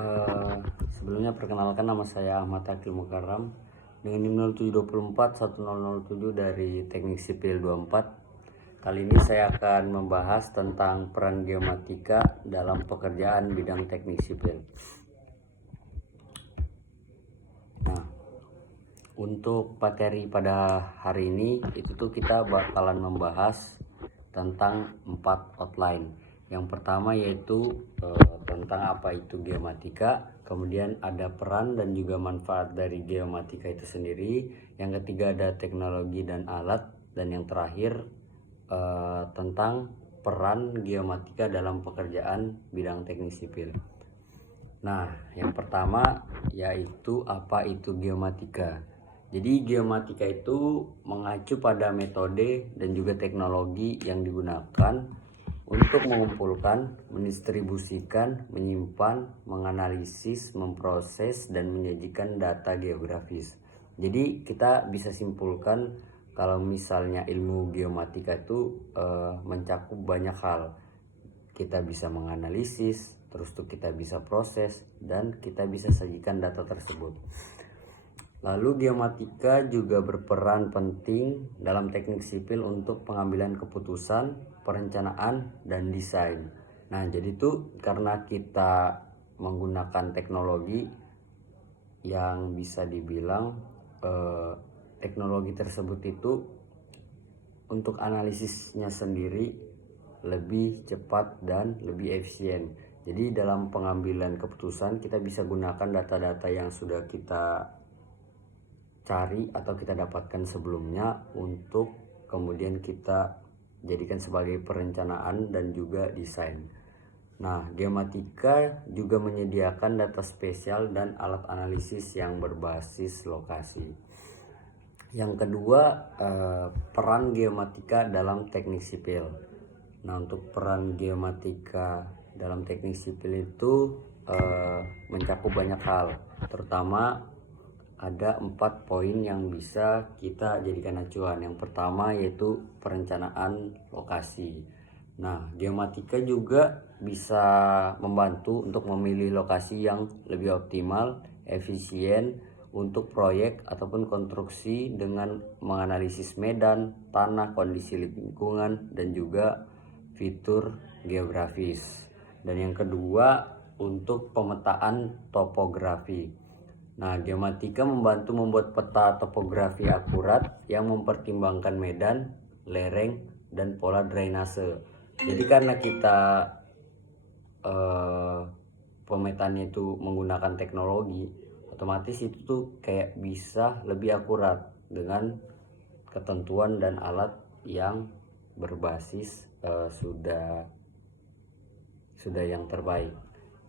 Eh, Sebelumnya perkenalkan, nama saya Ahmad Akil Mukarram dengan NIM 07241007 dari Teknik Sipil 24. Kali ini saya akan membahas tentang peran geomatika dalam pekerjaan bidang teknik sipil. Nah, untuk materi pada hari ini kita bakalan membahas tentang 4 outline. Yang pertama yaitu tentang apa itu geomatika, kemudian ada peran dan juga manfaat dari geomatika itu sendiri. Yang ketiga ada teknologi dan alat, dan yang terakhir tentang peran geomatika dalam pekerjaan bidang teknik sipil. Nah, yang pertama yaitu apa itu geomatika. Jadi geomatika itu mengacu pada metode dan juga teknologi yang digunakan untuk mengumpulkan, mendistribusikan, menyimpan, menganalisis, memproses, dan menyajikan data geografis. Jadi kita bisa simpulkan kalau misalnya ilmu geomatika itu mencakup banyak hal. Kita bisa menganalisis, terus tuh kita bisa proses, dan kita bisa sajikan data tersebut. Lalu geomatika juga berperan penting dalam teknik sipil untuk pengambilan keputusan, perencanaan, dan desain. Nah, jadi tuh karena kita menggunakan teknologi yang bisa dibilang teknologi tersebut itu untuk analisisnya sendiri lebih cepat dan lebih efisien. Jadi dalam pengambilan keputusan kita bisa gunakan data-data yang sudah kita cari atau kita dapatkan sebelumnya untuk kemudian kita jadikan sebagai perencanaan dan juga desain. Nah, geomatika juga menyediakan data spesial dan alat analisis yang berbasis lokasi. Yang kedua, peran geomatika dalam teknik sipil. Nah, untuk peran geomatika dalam teknik sipil itu mencakup banyak hal, terutama ada 4 poin yang bisa kita jadikan acuan. Yang pertama yaitu perencanaan lokasi. Nah, geomatika juga bisa membantu untuk memilih lokasi yang lebih optimal, efisien untuk proyek ataupun konstruksi dengan menganalisis medan, tanah, kondisi lingkungan, dan juga fitur geografis. Dan yang kedua untuk pemetaan topografi. Nah, geomatika membantu membuat peta topografi akurat yang mempertimbangkan medan, lereng, dan pola drainase. Jadi karena kita pemetaannya itu menggunakan teknologi, otomatis itu tuh kayak bisa lebih akurat dengan ketentuan dan alat yang berbasis sudah yang terbaik.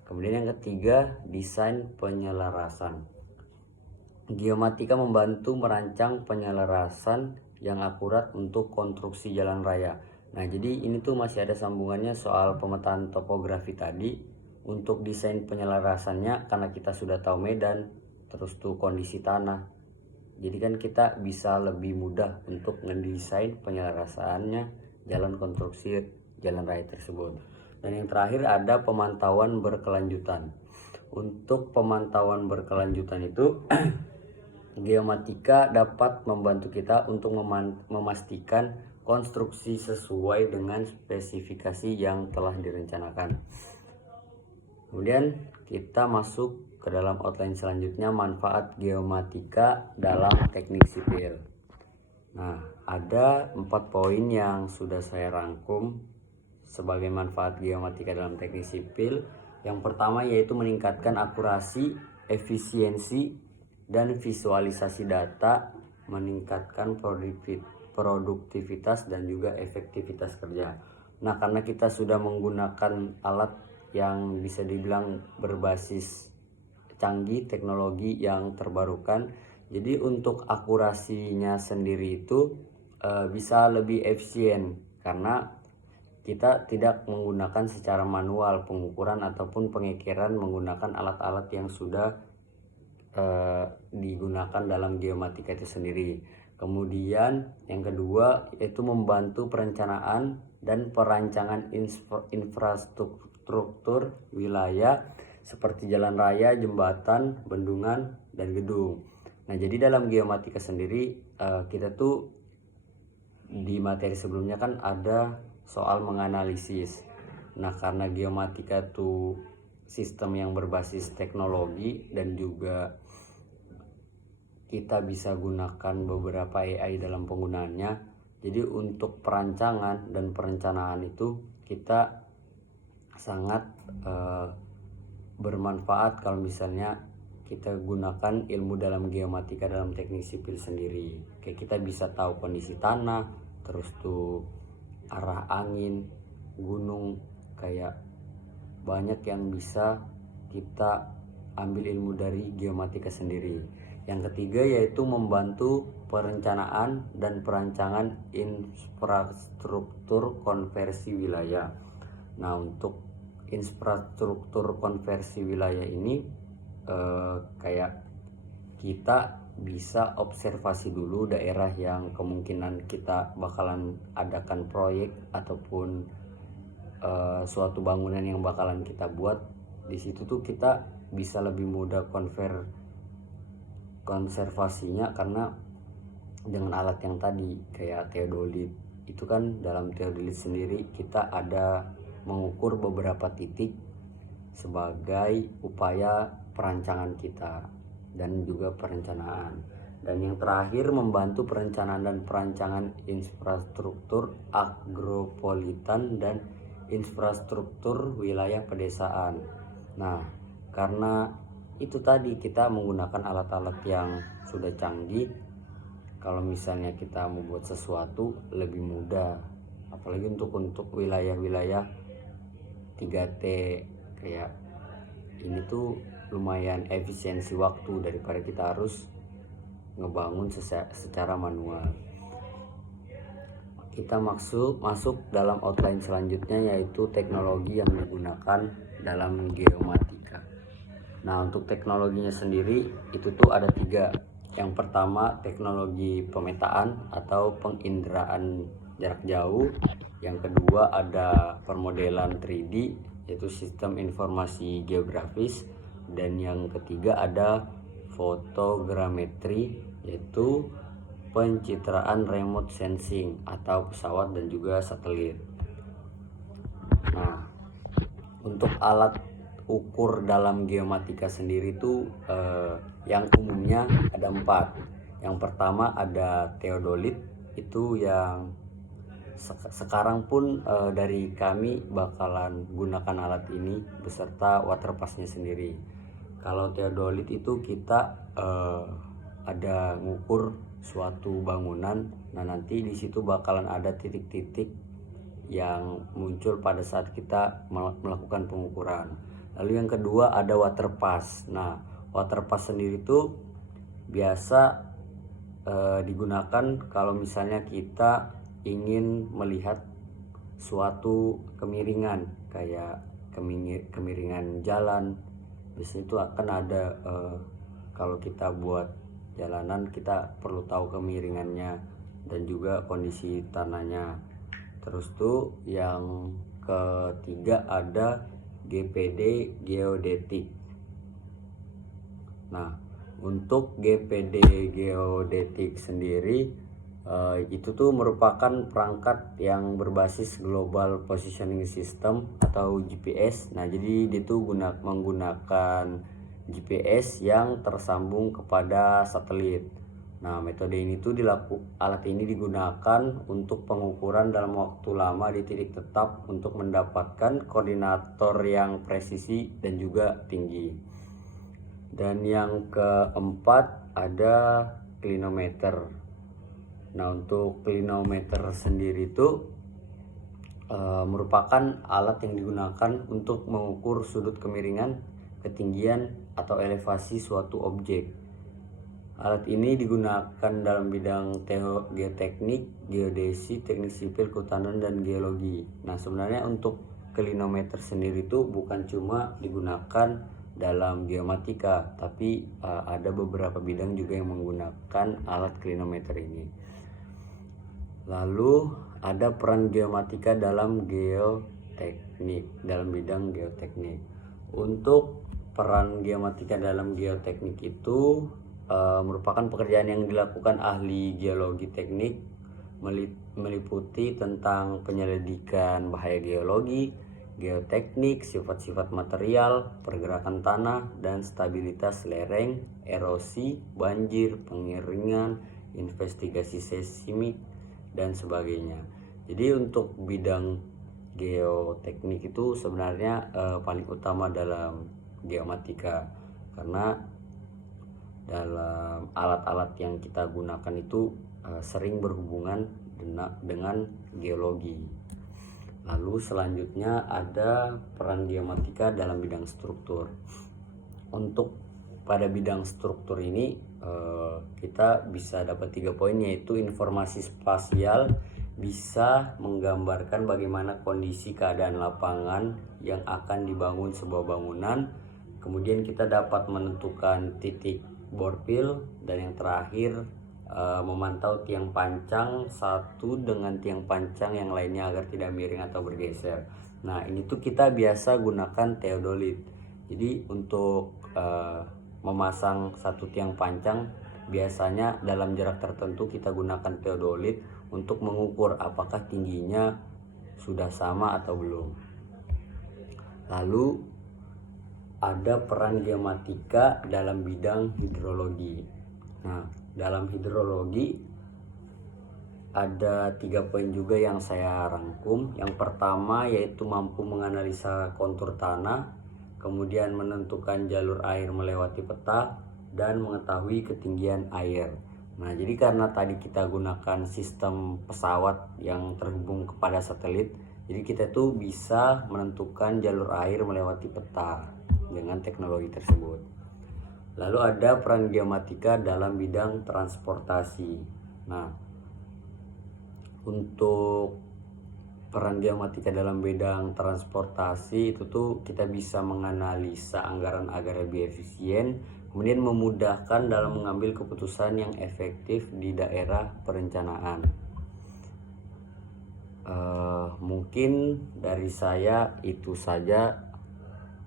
Kemudian yang ketiga, desain penyelarasan. Geomatika membantu merancang penyelarasan yang akurat untuk konstruksi jalan raya. Nah, jadi ini tuh masih ada sambungannya soal pemetaan topografi tadi. Untuk desain penyelarasannya, karena kita sudah tahu medan, terus tuh kondisi tanah, jadi kan kita bisa lebih mudah untuk ngedesain penyelarasannya jalan konstruksi jalan raya tersebut. Dan yang terakhir ada pemantauan berkelanjutan. Untuk pemantauan berkelanjutan itu geomatika dapat membantu kita untuk memastikan konstruksi sesuai dengan spesifikasi yang telah direncanakan. Kemudian kita masuk ke dalam outline selanjutnya, manfaat geomatika dalam teknik sipil. Nah, ada 4 poin yang sudah saya rangkum sebagai manfaat geomatika dalam teknik sipil. Yang pertama yaitu meningkatkan akurasi, efisiensi, dan visualisasi data, meningkatkan produktivitas dan juga efektivitas kerja. Nah, karena kita sudah menggunakan alat yang bisa dibilang berbasis canggih, teknologi yang terbarukan, jadi untuk akurasinya sendiri itu bisa lebih efisien karena kita tidak menggunakan secara manual pengukuran ataupun pengekiran menggunakan alat-alat yang sudah digunakan dalam geomatika itu sendiri. Kemudian yang kedua yaitu membantu perencanaan dan perancangan infrastruktur wilayah seperti jalan raya, jembatan, bendungan, dan gedung. Nah, jadi dalam geomatika sendiri kita tuh di materi sebelumnya kan ada soal menganalisis. Nah, karena geomatika tuh sistem yang berbasis teknologi dan juga kita bisa gunakan beberapa AI dalam penggunaannya. Jadi untuk perancangan dan perencanaan itu kita sangat bermanfaat kalau misalnya kita gunakan ilmu dalam geomatika dalam teknik sipil sendiri. Kayak kita bisa tahu kondisi tanah, terus tuh arah angin, gunung, kayak banyak yang bisa kita ambil ilmu dari geomatika sendiri. Yang ketiga yaitu membantu perencanaan dan perancangan infrastruktur konversi wilayah. Nah, untuk infrastruktur konversi wilayah ini kayak kita bisa observasi dulu daerah yang kemungkinan kita bakalan adakan proyek ataupun suatu bangunan yang bakalan kita buat. Di situ tuh kita bisa lebih mudah konservasinya karena dengan alat yang tadi kayak teodolit itu kan, dalam teodolit sendiri kita ada mengukur beberapa titik sebagai upaya perancangan kita dan juga perencanaan. Dan yang terakhir membantu perencanaan dan perancangan infrastruktur agropolitan dan infrastruktur wilayah pedesaan. Nah, karena itu tadi kita menggunakan alat-alat yang sudah canggih, kalau misalnya kita membuat sesuatu lebih mudah, apalagi untuk wilayah-wilayah 3T kayak ini tuh lumayan efisiensi waktu daripada kita harus ngebangun secara manual. Kita masuk dalam outline selanjutnya, yaitu teknologi yang digunakan dalam geomatika. Nah, untuk teknologinya sendiri itu tuh ada 3. Yang pertama teknologi pemetaan atau penginderaan jarak jauh. Yang kedua ada permodelan 3D yaitu sistem informasi geografis. Dan yang ketiga ada fotogrametri yaitu pencitraan remote sensing atau pesawat dan juga satelit. Nah, untuk alat ukur dalam geomatika sendiri itu yang umumnya ada 4. Yang pertama ada teodolit, itu yang sekarang pun dari kami bakalan gunakan alat ini beserta waterpassnya sendiri. Kalau teodolit itu kita ada ngukur suatu bangunan. Nah, nanti di situ bakalan ada titik-titik yang muncul pada saat kita melakukan pengukuran. Lalu yang kedua ada waterpass. Nah, waterpass sendiri itu biasa digunakan kalau misalnya kita ingin melihat suatu kemiringan, kayak kemiringan jalan. Biasanya itu akan ada kalau kita buat jalanan kita perlu tahu kemiringannya dan juga kondisi tanahnya. Terus tuh yang ketiga ada GPD geodetik. Nah, untuk GPD geodetik sendiri itu tuh merupakan perangkat yang berbasis Global Positioning System atau GPS. Nah, jadi dia tuh menggunakan GPS yang tersambung kepada satelit. Nah, metode ini tuh alat ini digunakan untuk pengukuran dalam waktu lama di titik tetap untuk mendapatkan koordinator yang presisi dan juga tinggi. Dan yang keempat ada klinometer. Nah, untuk klinometer sendiri itu merupakan alat yang digunakan untuk mengukur sudut kemiringan, ketinggian atau elevasi suatu objek. Alat ini digunakan dalam bidang geoteknik, geodesi, teknik sipil, kehutanan, dan geologi. Nah, sebenarnya untuk klinometer sendiri itu bukan cuma digunakan dalam geomatika, tapi ada beberapa bidang juga yang menggunakan alat klinometer ini. Lalu ada peran geomatika dalam geoteknik, dalam bidang geoteknik. Untuk peran geomatika dalam geoteknik itu merupakan pekerjaan yang dilakukan ahli geologi teknik, meliputi tentang penyelidikan bahaya geologi, geoteknik, sifat-sifat material, pergerakan tanah, dan stabilitas lereng, erosi, banjir, pengeringan, investigasi seismik, dan sebagainya. Jadi untuk bidang geoteknik itu sebenarnya paling utama dalam geomatika, karena dalam alat-alat yang kita gunakan itu sering berhubungan dengan geologi. Lalu selanjutnya ada peran geomatika dalam bidang struktur. Untuk pada bidang struktur ini kita bisa dapat 3 poin, yaitu informasi spasial, bisa menggambarkan bagaimana kondisi keadaan lapangan yang akan dibangun sebuah bangunan. Kemudian kita dapat menentukan titik borpil, dan yang terakhir memantau tiang pancang satu dengan tiang pancang yang lainnya agar tidak miring atau bergeser. Nah, ini tuh kita biasa gunakan teodolit. Jadi untuk memasang satu tiang pancang biasanya dalam jarak tertentu kita gunakan teodolit untuk mengukur apakah tingginya sudah sama atau belum. Lalu ada peran geomatika dalam bidang hidrologi. Nah, dalam hidrologi ada 3 poin juga yang saya rangkum. Yang pertama yaitu mampu menganalisa kontur tanah, kemudian menentukan jalur air melewati peta, dan mengetahui ketinggian air. Nah, jadi karena tadi kita gunakan sistem pesawat yang terhubung kepada satelit, jadi kita tuh bisa menentukan jalur air melewati peta dengan teknologi tersebut. Lalu ada peran geomatika dalam bidang transportasi. Nah, untuk peran geomatika dalam bidang transportasi itu tuh kita bisa menganalisa anggaran agar lebih efisien, kemudian memudahkan dalam mengambil keputusan yang efektif di daerah perencanaan. Mungkin dari saya itu saja.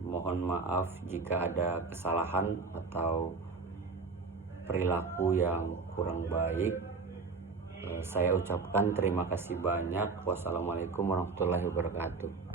Mohon maaf jika ada kesalahan atau perilaku yang kurang baik. Saya ucapkan terima kasih banyak. Wassalamualaikum warahmatullahi wabarakatuh.